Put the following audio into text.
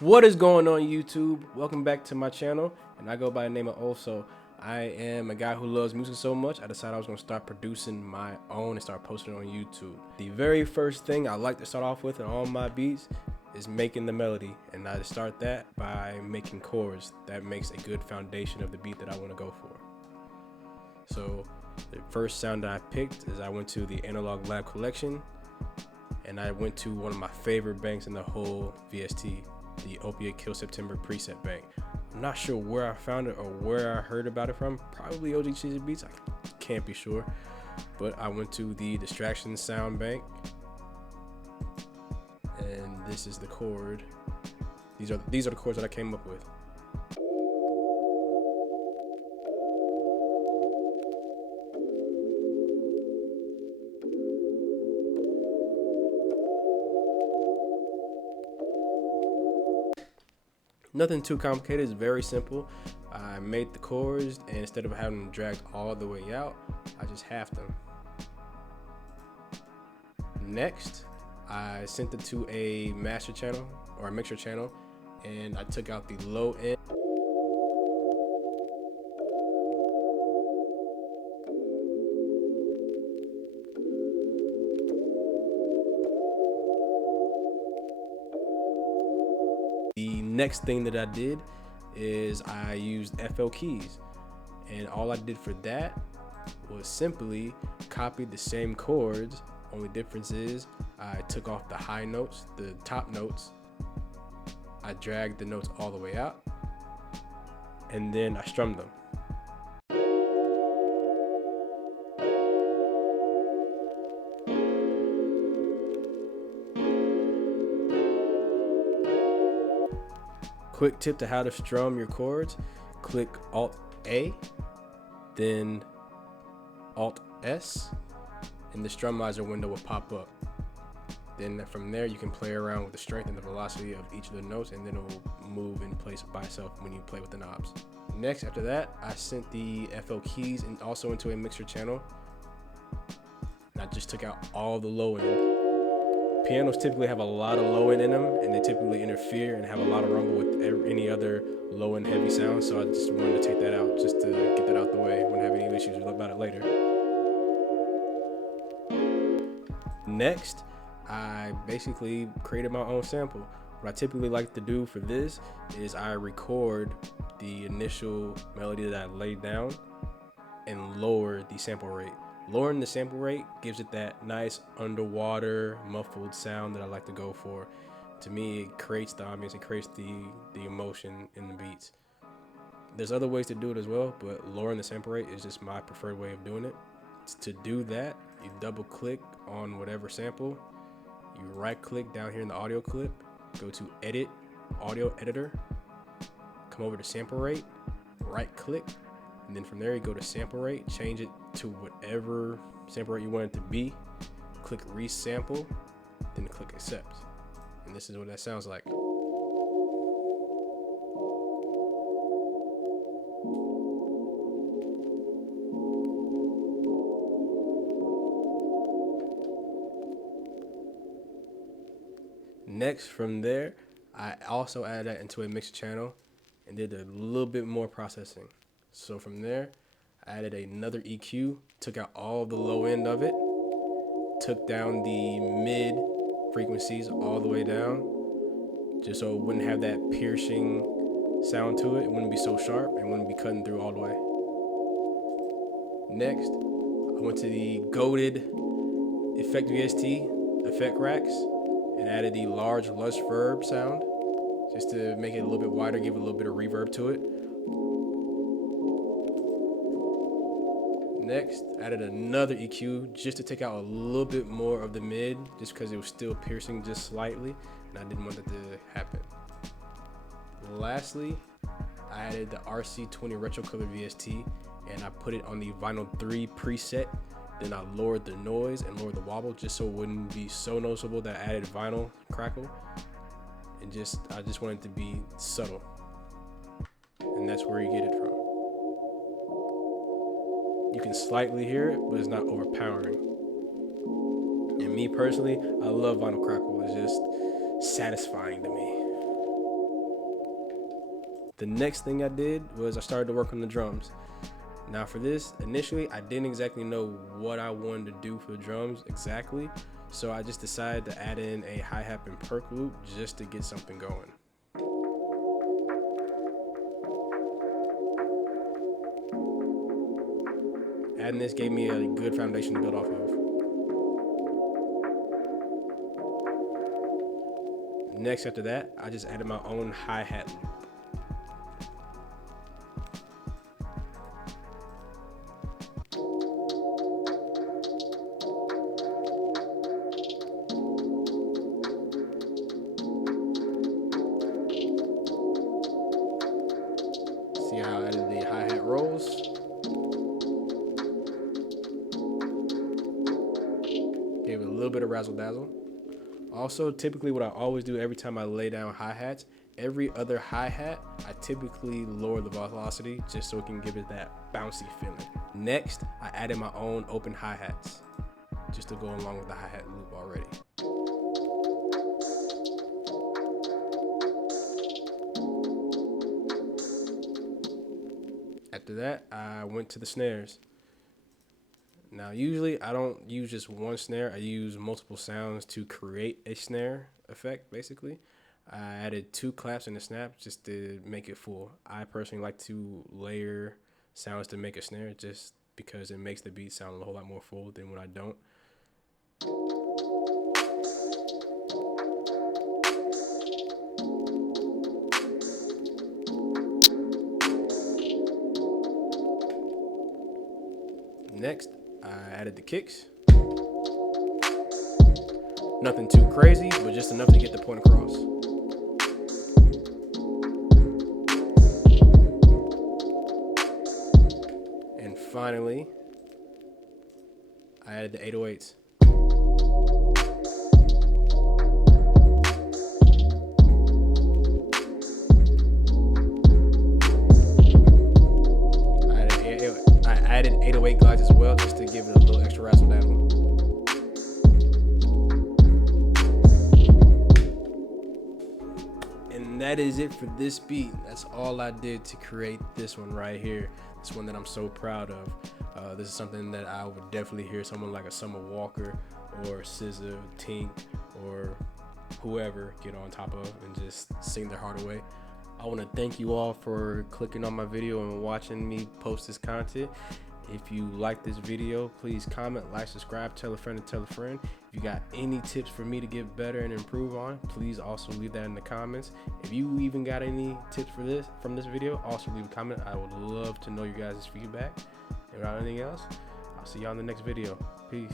What is going on, YouTube? Welcome back to my channel, and I go by the name of Ol'Soul. I am a guy who loves music so much, I decided I was going to start producing my own and start posting it on YouTube. The very first thing I like to start off with in all my beats is making the melody, and I start that by making chords. That makes a good foundation of the beat that I want to go for. So the first sound that I picked is I went to the Analog Lab collection, and I went to one of my favorite banks in the whole VST, the Opiate Kill September preset bank. I'm not sure where I found it or where I heard about it from. Probably OG Cheesy Beats, I can't be sure. But I went to the Distraction Sound Bank, and this is the chord. These are the chords that I came up with. Nothing too complicated, it's very simple. I made the chords, and instead of having them dragged all the way out, I just halved them. Next, I sent it to a master channel or a mixer channel, and I took out the low end. The next thing that I did is I used FL keys, and all I did for that was simply copy the same chords. Only difference is I took off the high notes, the top notes. I dragged the notes all the way out, and then I strummed them. Quick tip to how to strum your chords: click Alt-A, then Alt-S, and the Strumizer window will pop up. Then from there you can play around with the strength and the velocity of each of the notes, and then it will move in place by itself when you play with the knobs. Next, after that, I sent the FL keys and also into a mixer channel, and I just took out all the low end. Pianos typically have a lot of low end in them, and they typically interfere and have a lot of rumble with any other low end heavy sound, so I just wanted to take that out just to get that out the way. Wouldn't have any issues about it later. Next, I basically created my own sample. What I typically like to do for this is I record the initial melody that I laid down and lower the sample rate. Lowering the sample rate gives it that nice underwater muffled sound that I like to go for. To me, it creates the ambience, it creates the emotion in the beats. There's other ways to do it as well, but lowering the sample rate is just my preferred way of doing it. To do that, you double click on whatever sample, you right click down here in the audio clip, go to Edit, Audio Editor, come over to Sample Rate, right click, and then from there you go to Sample Rate, change it to whatever sample rate you want it to be, click Resample, then click Accept. And this is what that sounds like. Next, from there, I also added that into a mixed channel and did a little bit more processing. So from there, I added another EQ, took out all the low end of it, took down the mid frequencies all the way down, just so it wouldn't have that piercing sound to it. It wouldn't be so sharp and wouldn't be cutting through all the way. Next, I went to the goated Effect VST effect racks and added the large lush verb sound just to make it a little bit wider, give it a little bit of reverb to it. Next, added another EQ just to take out a little bit more of the mid, just because it was still piercing just slightly, and I didn't want that to happen. Lastly, I added the RC20 Retro Color VST, and I put it on the Vinyl 3 preset. Then I lowered the noise and lowered the wobble just so it wouldn't be so noticeable that I added vinyl crackle. And I just wanted it to be subtle. And that's where you get it from. You can slightly hear it, but it's not overpowering. And me personally, I love vinyl crackle. It's just satisfying to me. The next thing I did was I started to work on the drums. Now for this, initially I didn't exactly know what I wanted to do for the drums exactly, so I just decided to add in a hi-hat and perk loop just to get something going. Adding this gave me a good foundation to build off of. Next after that, I just added my own hi-hat loop. See how I added the hi-hat rolls? Gave it a little bit of razzle dazzle. Also, typically what I always do every time I lay down hi-hats, every other hi-hat, I typically lower the velocity just so it can give it that bouncy feeling. Next, I added my own open hi-hats just to go along with the hi-hat loop already. After that, I went to the snares. Now, usually I don't use just one snare. I use multiple sounds to create a snare effect, basically. I added 2 claps and a snap just to make it full. I personally like to layer sounds to make a snare just because it makes the beat sound a whole lot more full than when I don't. Next, I added the kicks. Nothing too crazy, but just enough to get the point across. And finally, I added the 808s. I added 808 glides as well just to give it a little extra razzle dazzle. And that is it for this beat. That's all I did to create this one right here. This one that I'm so proud of. This is something that I would definitely hear someone like a Summer Walker or SZA, Tink, or whoever get on top of and just sing their heart away. I want to thank you all for clicking on my video and watching me post this content. If you like this video, please comment, like, subscribe, tell a friend and tell a friend. If you got any tips for me to get better and improve on, please also leave that in the comments. If you even got any tips from this video, also leave a comment. I would love to know your guys' feedback. And without anything else, I'll see y'all in the next video. Peace.